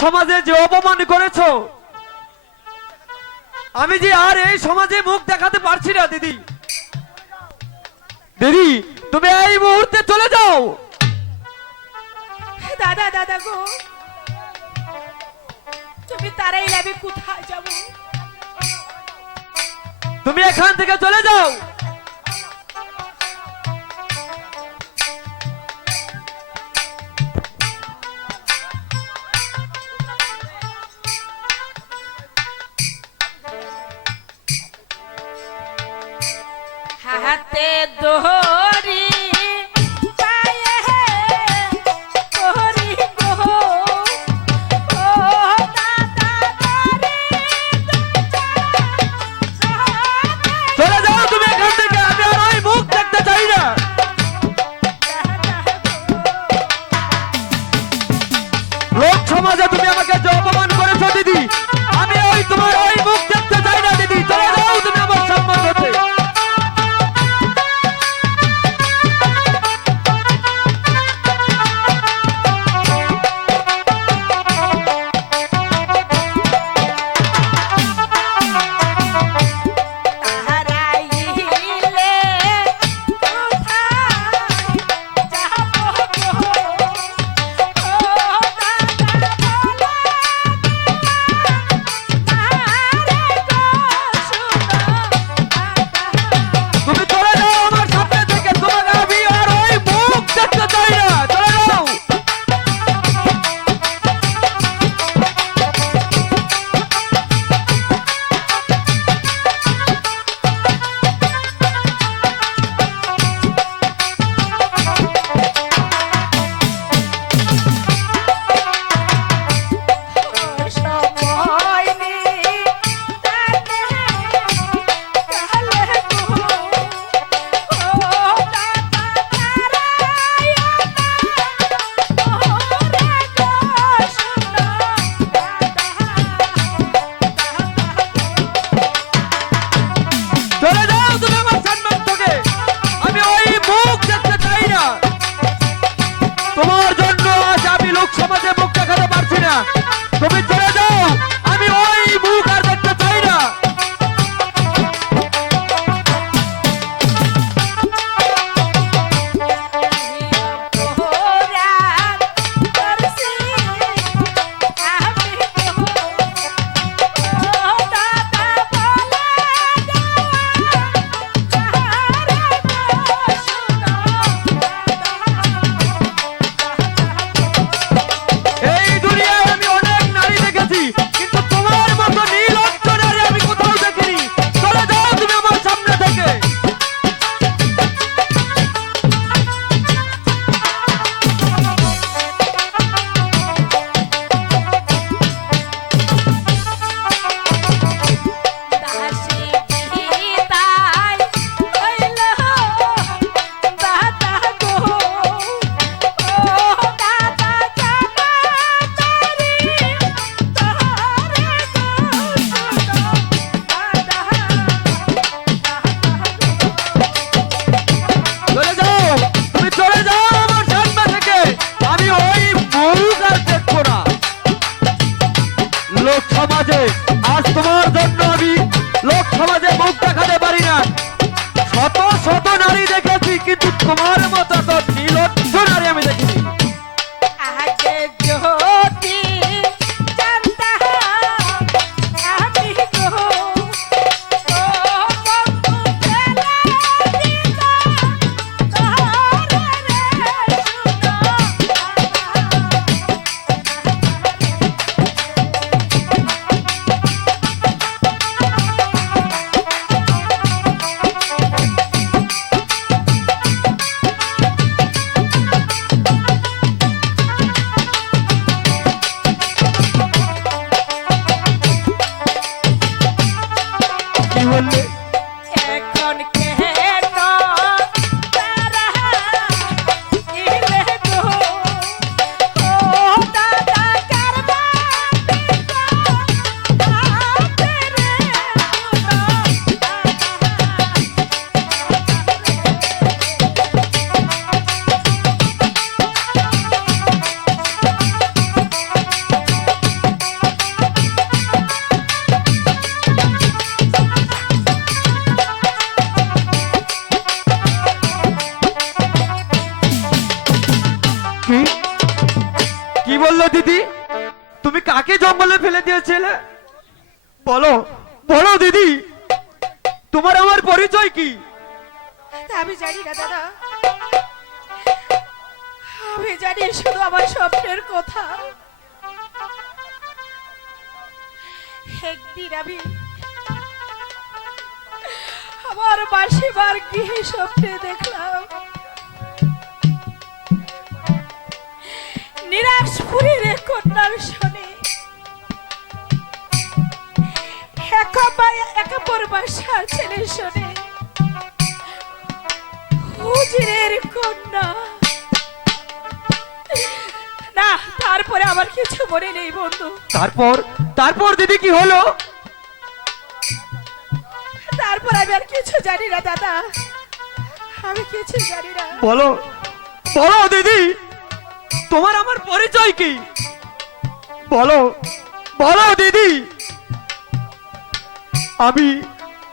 সমাজে যে অপমান করেছ আমি যে আর এই সমাজে মুখ দেখাতে পারছি না দিদি। দিদি তুমি এই মুহূর্তে চলে যাও। দাদা দাদা গো। তুমি তারাই লাভে কোথায় যাব? তুমি এখান থেকে চলে যাও। হ্যাঁ? কি বলল দিদি? তুমি কাকে জঙ্গলে ফেলে দিয়েছিলে? বলো বলো দিদি। তোমার আমার পরিচয় কি? আমি জানি না দাদা। আমি জানি শুধু আমার স্বপ্নের কথা। একদিন আমি আমার মাসিমার গৃহে স্বপ্নে দেখলাম। নিরাশপুরীর এক কন্যার শোনে। একা বা- একা পরবাসার ছেলে শোনে। হুজুরের কন্যা। না তারপরে আমার কিছু মনে নেই বন্ধু। তারপর? তারপর দিদি কি হলো? তারপর আমি আর কিছু জানি না দাদা। আমি কিছু জানি না। বলো বলো দিদি। তোমার আমার পরিচয় কি? বলো বলো দিদি। আমি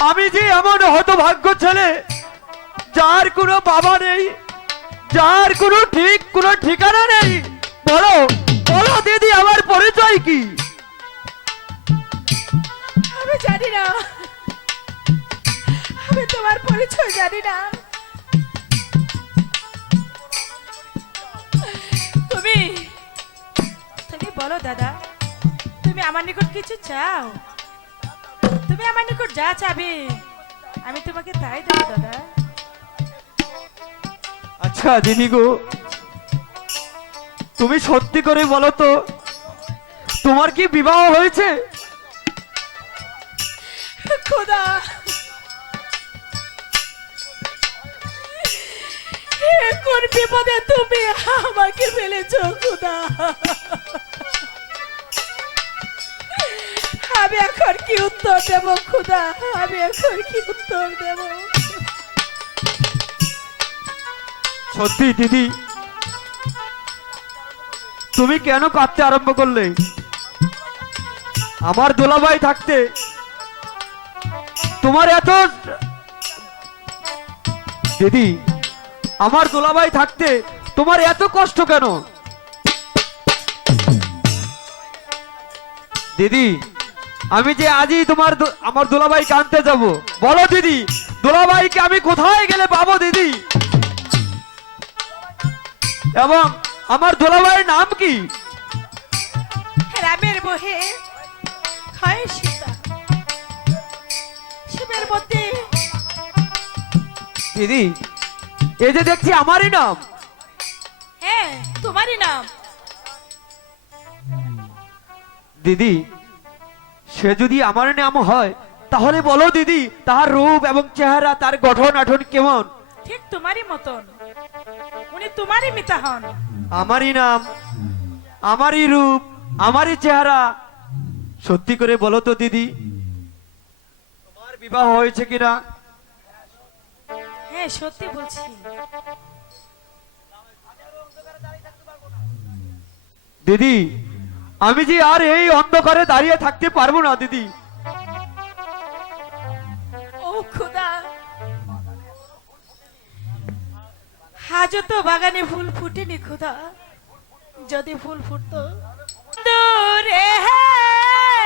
আমি যে এমন হতভাগ্য ছেলে, যার কোনো বাবা নেই, যার কোনো ঠিক, কোনো ঠিকানা নেই। বলো বলো দিদি, আমার পরিচয় কি? আমি জানি না। আমি তোমার পরিচয় জানি না। বলো দাদা তুমি আমার নিকট কিছু চাও? তুমি আমার নিকট যা চাবে আমি তোমাকে তাই দেবো দাদা। আচ্ছা দিদি গো তুমি সত্যি করে বলো তো তোমার কি বিবাহ হয়েছে? খোদা কোন বিপদে তুমি আমাকে ফেলেছো খোদা? আমি এখন কি উত্তর দেব, খুদা? আমি এখন কি উত্তর দেব? সত্যি, দিদি। তুমি কেন কাঁদতে আরম্ভ করলে? আমার দোলাভাই থাকতে তোমার এত দিদি, আমার দোলাভাই থাকতে তোমার এত কষ্ট কেন? দিদি আমি যে আজই তোমার আমার দোলাভাই কানতে যাব। বলো দিদি দোলাভাইকে আমি কোথায় গেলে পাবো দিদি? এবং আমার দোলাভাইয়ের নাম কি? রামের বহে হয় সীতা। শিবের মধ্যে দিদি এই যে দেখছি আমারই নাম। হ্যাঁ তোমারই নাম। দিদি সে যদি আমার নাম হয় তাহলে বলো দিদি তার রূপ এবং চেহারা তার গঠন আঠন কেমন? ঠিক তোমারই মতন। উনি তোমারই মিতা হন আমারই নাম আমারই রূপ আমারই চেহারা। সত্যি করে বলো তো দিদি তোমার বিবাহ হয়েছে কিনা? হ্যাঁ সত্যি বলছি। দিদি আমি যে আর এই অন্ধকারে দাঁড়িয়ে থাকতে পারব না, দিদি। ও তো বাগানে ফুল ফুটেনি খুদা। যদি ফুল ফুটতো। দূরে দুঃখিনী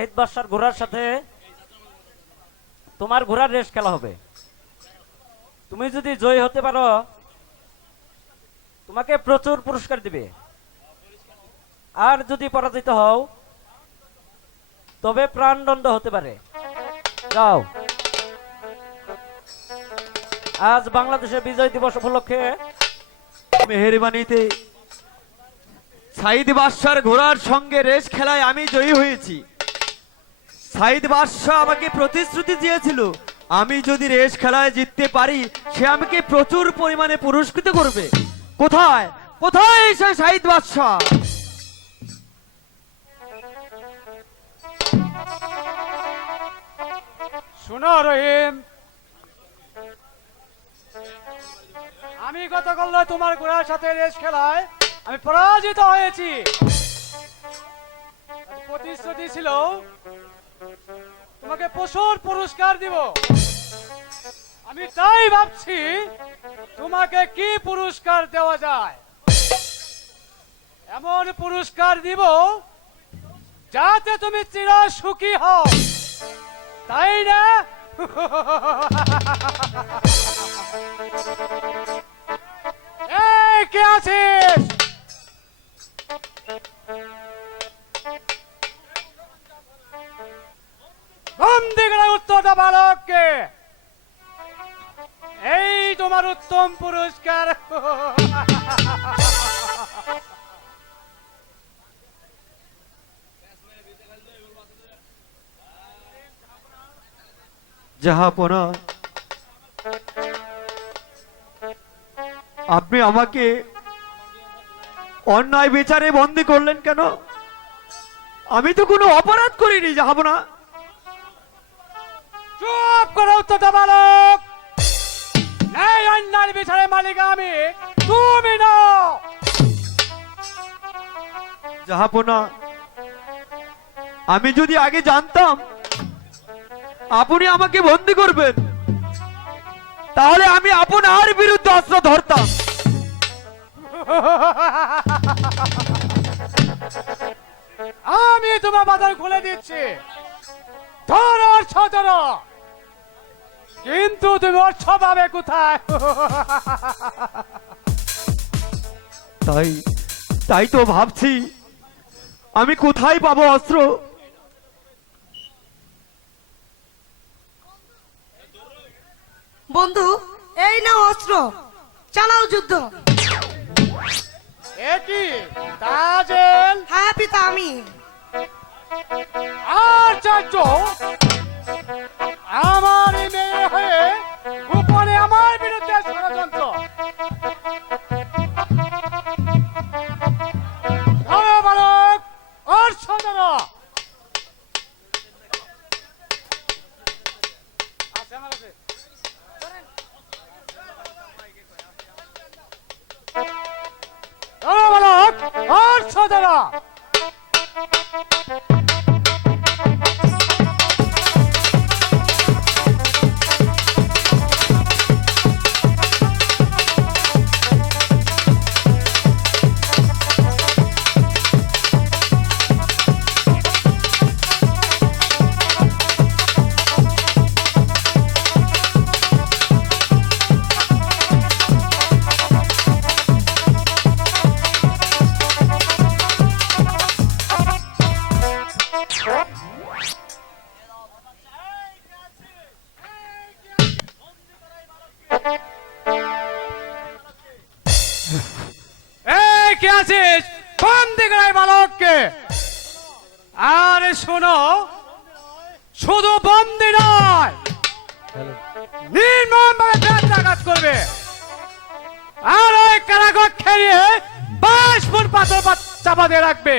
সাহিদ বাদশার ঘোড়ার সাথে তোমার ঘোড়ার রেস খেলা হবে। তুমি যদি জয়ী হতে পারো, তোমাকে প্রচুর পুরস্কার দিবে। আর যদি পরাজিত হও, তবে প্রাণদণ্ড হতে পারে। যাও। আজ বাংলাদেশের বিজয় দিবস উপলক্ষে মেহেরবানিতে সাইদ বাদশার ঘোড়ার সঙ্গে রেস খেলায় আমি জয়ী হয়েছি। সাইদ বাদশাহ আমাকে প্রতিশ্রুতি দিয়েছিল, আমি যদি রেস খেলায় জিততে পারি, সে আমাকে প্রচুর পরিমাণে পুরস্কৃত করবে। কোথায়? কোথায় সে সাইদ বাদশাহ? শোনো রহিম। আমি গতকাল তোমার ঘোড়ার সাথে রেস খেলায় আমি পরাজিত হয়েছি। প্রতিশ্রুতি ছিল তোমাকে প্রচুর পুরস্কার দিব। আমি তাই ভাবছি, তোমাকে কি পুরস্কার দেওয়া যায়? এমন পুরস্কার দিব, যাতে তুমি চির সুখী হও। তাই না? কে আছিস? বন্দি করে উত্তরটা বালককে এই তোমার উত্তম পুরস্কার। জাহাপনা আপনি আমাকে অন্যায় বিচারে বন্দি করলেন কেন? আমি তো কোনো অপরাধ করিনি চুপ করে উত্তরটা বালক এই অন্যার বিচারে মালিক আমি। তুমি না। জাহাপনা আমি যদি আগে জানতাম আপনি আমাকে বন্দি করবেন তাহলে আমি আপনার বিরুদ্ধে অস্ত্র ধরতাম। আমি তোমার বাজার খুলে দিচ্ছি। ধর ধরো কিন্তু তুমি অর্থ পাবে কোথায়? তাই তাই তো ভাবছি আমি কোথায় পাবো অস্ত্র? বন্ধু এই নাও অস্ত্র। চালাও যুদ্ধ। এটি তাজেল? হ্যাঁ পিতা আমি। আর চার্য কে আছিস? কোন দিকে বালককে আরে শোনো, শুধু বন্দি নয় নির্মম করবে। আর ওই খেলিয়ে পাথর চাপা দিয়ে রাখবে।